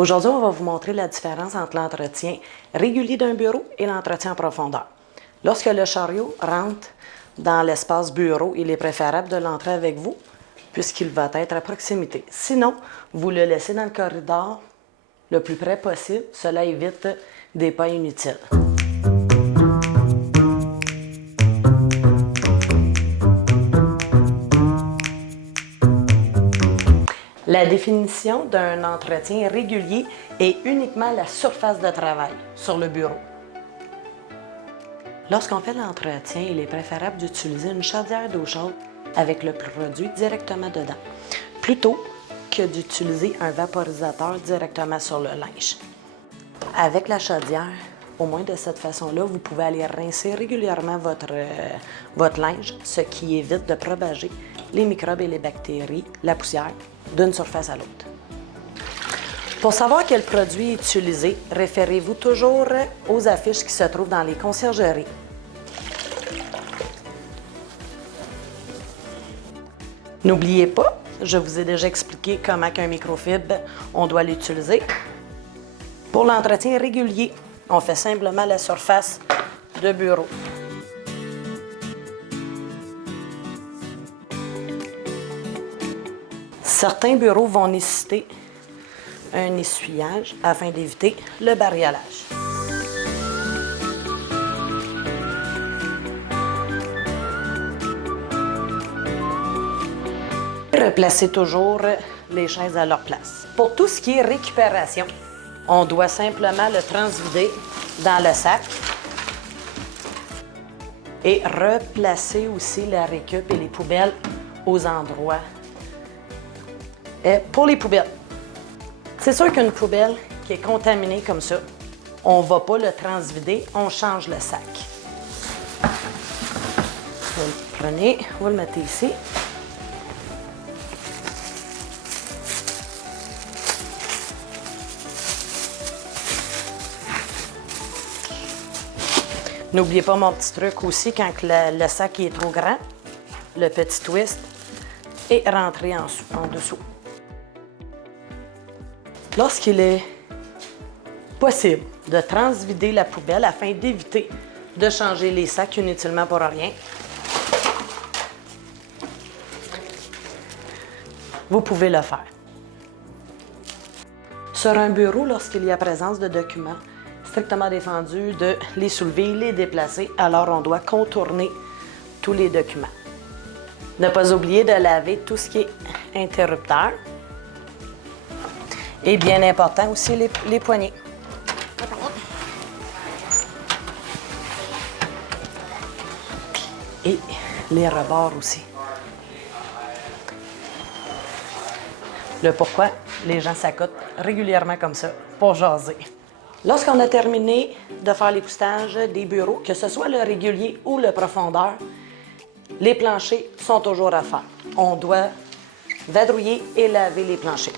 Aujourd'hui, on va vous montrer la différence entre l'entretien régulier d'un bureau et l'entretien en profondeur. Lorsque le chariot rentre dans l'espace bureau, il est préférable de l'entrer avec vous puisqu'il va être à proximité. Sinon, vous le laissez dans le corridor le plus près possible. Cela évite des pas inutiles. La définition d'un entretien régulier est uniquement la surface de travail sur le bureau. Lorsqu'on fait l'entretien, il est préférable d'utiliser une chaudière d'eau chaude avec le produit directement dedans, plutôt que d'utiliser un vaporisateur directement sur le linge. Avec la chaudière, au moins de cette façon-là, vous pouvez aller rincer régulièrement votre linge, ce qui évite de propager les microbes et les bactéries, la poussière, d'une surface à l'autre. Pour savoir quel produit est utilisé, référez-vous toujours aux affiches qui se trouvent dans les conciergeries. N'oubliez pas, je vous ai déjà expliqué comment un microfibre, on doit l'utiliser. Pour l'entretien régulier, on fait simplement la surface de bureau. Certains bureaux vont nécessiter un essuyage afin d'éviter le bariolage. Replacez toujours les chaises à leur place. Pour tout ce qui est récupération, on doit simplement le transvider dans le sac et replacer aussi la récup et les poubelles aux endroits. Pour les poubelles, c'est sûr qu'une poubelle qui est contaminée comme ça, on ne va pas le transvider, on change le sac. Vous le prenez, vous le mettez ici. N'oubliez pas mon petit truc aussi, quand le sac est trop grand, le petit twist est rentré en dessous. Lorsqu'il est possible de transvider la poubelle afin d'éviter de changer les sacs inutilement pour rien, vous pouvez le faire. Sur un bureau, lorsqu'il y a présence de documents, strictement défendu de les soulever, les déplacer, alors on doit contourner tous les documents. Ne pas oublier de laver tout ce qui est interrupteur. Et bien important aussi, les poignées. Et les rebords aussi. Le pourquoi les gens s'accotent régulièrement comme ça pour jaser. Lorsqu'on a terminé de faire l'époussetage des bureaux, que ce soit le régulier ou le profondeur, les planchers sont toujours à faire. On doit vadrouiller et laver les planchers.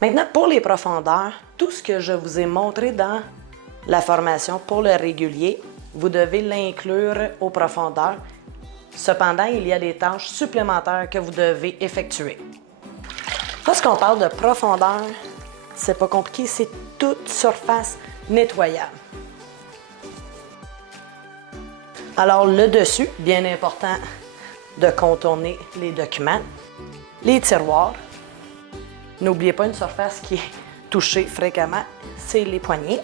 Maintenant, pour les profondeurs, tout ce que je vous ai montré dans la formation pour le régulier, vous devez l'inclure aux profondeurs. Cependant, il y a des tâches supplémentaires que vous devez effectuer. Lorsqu'on parle de profondeur, c'est pas compliqué, c'est toute surface nettoyable. Alors, le dessus, bien important de contourner les documents, les tiroirs. N'oubliez pas une surface qui est touchée fréquemment, c'est les poignées.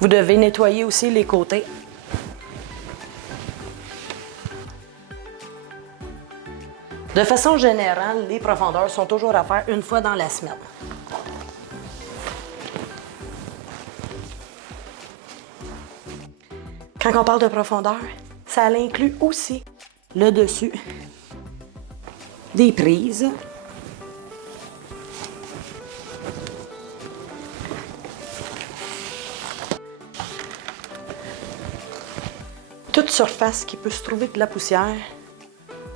Vous devez nettoyer aussi les côtés. De façon générale, les profondeurs sont toujours à faire une fois dans la semaine. Quand on parle de profondeur, ça inclut aussi le dessus des prises, toute surface qui peut se trouver de la poussière,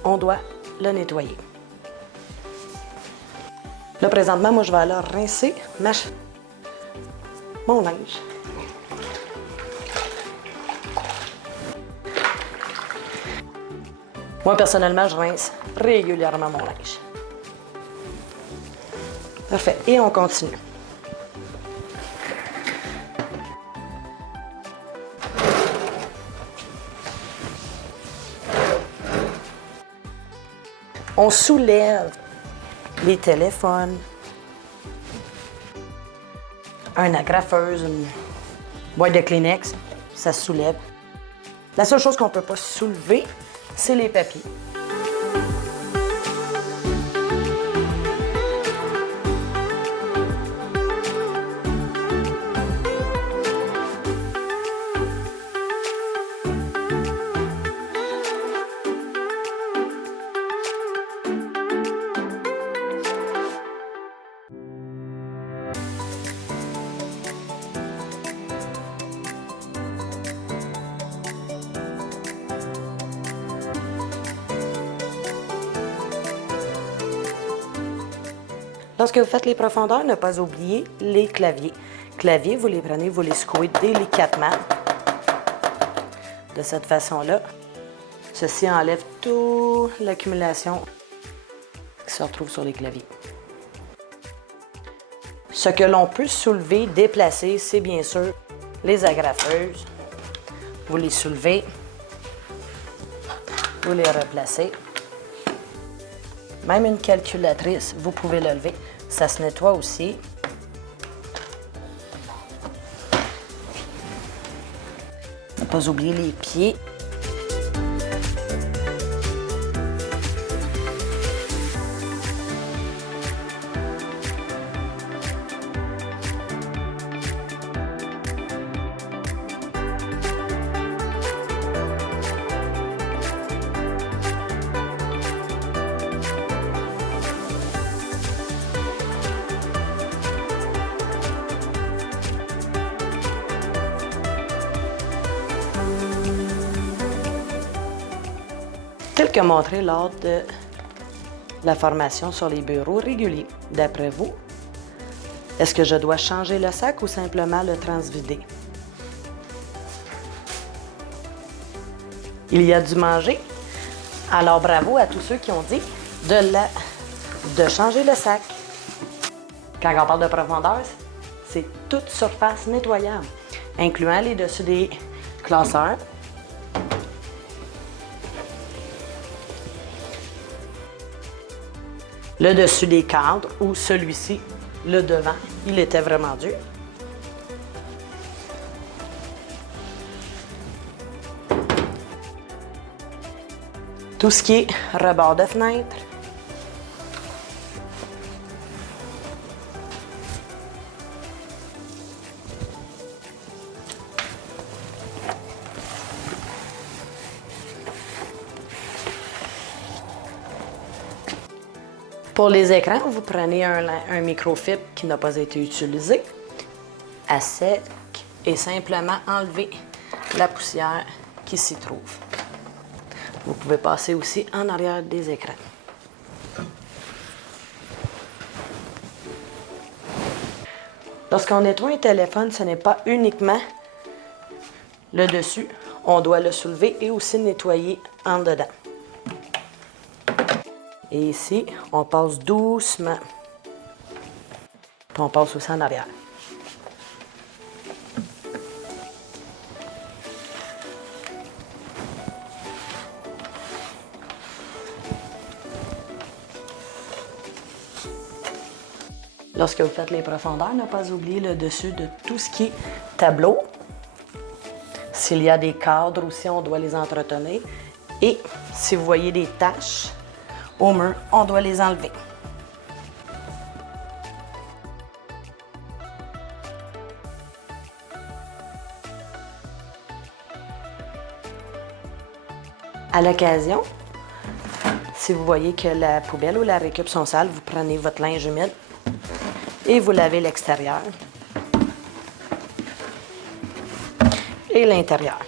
on doit le nettoyer. Là, présentement, moi, je vais aller rincer mon linge. Moi, personnellement, je rince régulièrement mon linge. Parfait. Et on continue. On soulève les téléphones, un agrafeuse, une boîte de Kleenex, ça se soulève. La seule chose qu'on ne peut pas soulever, c'est les papiers. Lorsque vous faites les profondeurs, ne pas oublier les claviers. Claviers, vous les prenez, vous les secouez délicatement. De cette façon-là, ceci enlève toute l'accumulation qui se retrouve sur les claviers. Ce que l'on peut soulever, déplacer, c'est bien sûr les agrafeuses. Vous les soulevez, vous les replacez. Même une calculatrice, vous pouvez le lever. Ça se nettoie aussi. Ne pas oublier les pieds. Tel que montré lors de la formation sur les bureaux réguliers. D'après vous, est-ce que je dois changer le sac ou simplement le transvider? Il y a du manger. Alors bravo à tous ceux qui ont dit de changer le sac. Quand on parle de profondeur, c'est toute surface nettoyable, incluant les dessus des classeurs. Le dessus des cadres ou celui-ci, le devant, il était vraiment dur. Tout ce qui est rebord de fenêtre. Pour les écrans, vous prenez un microfibre qui n'a pas été utilisé, à sec, et simplement enlever la poussière qui s'y trouve. Vous pouvez passer aussi en arrière des écrans. Lorsqu'on nettoie un téléphone, ce n'est pas uniquement le dessus. On doit le soulever et aussi nettoyer en dedans. Et ici, on passe doucement. Puis on passe aussi en arrière. Lorsque vous faites les profondeurs, ne pas oublier le dessus de tout ce qui est tableau. S'il y a des cadres aussi, on doit les entretenir. Et si vous voyez des taches au mur, on doit les enlever. À l'occasion, si vous voyez que la poubelle ou la récup sont sales, vous prenez votre linge humide et vous lavez l'extérieur et l'intérieur.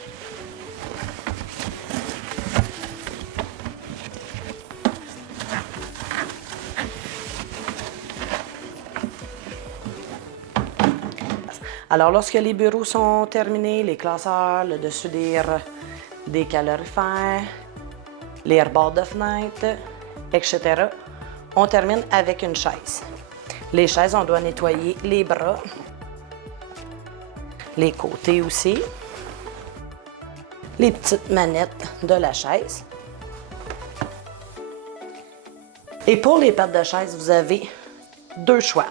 Alors, lorsque les bureaux sont terminés, les classeurs, le dessus des calorifères, les rebords de fenêtre, etc., on termine avec une chaise. Les chaises, on doit nettoyer les bras, les côtés aussi, les petites manettes de la chaise. Et pour les pattes de chaise, vous avez deux choix.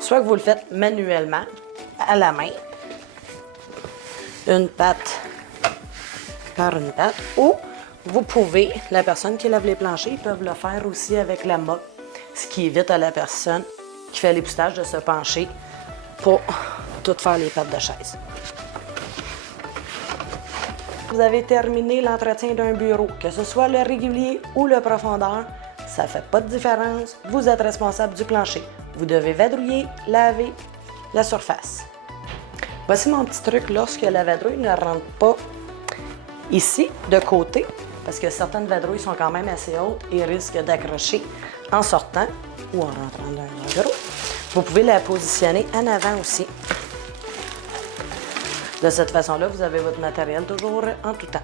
Soit que vous le faites manuellement, à la main, une patte par une patte, ou vous pouvez, la personne qui lave les planchers, ils peuvent le faire aussi avec la mop, ce qui évite à la personne qui fait l'époussetage de se pencher pour tout faire les pattes de chaise. Vous avez terminé l'entretien d'un bureau, que ce soit le régulier ou le profondeur, ça ne fait pas de différence, vous êtes responsable du plancher. Vous devez vadrouiller, laver la surface. Voici mon petit truc lorsque la vadrouille ne rentre pas ici, de côté, parce que certaines vadrouilles sont quand même assez hautes et risquent d'accrocher en sortant ou en rentrant dans un bureau. Vous pouvez la positionner en avant aussi. De cette façon-là, vous avez votre matériel toujours en tout temps.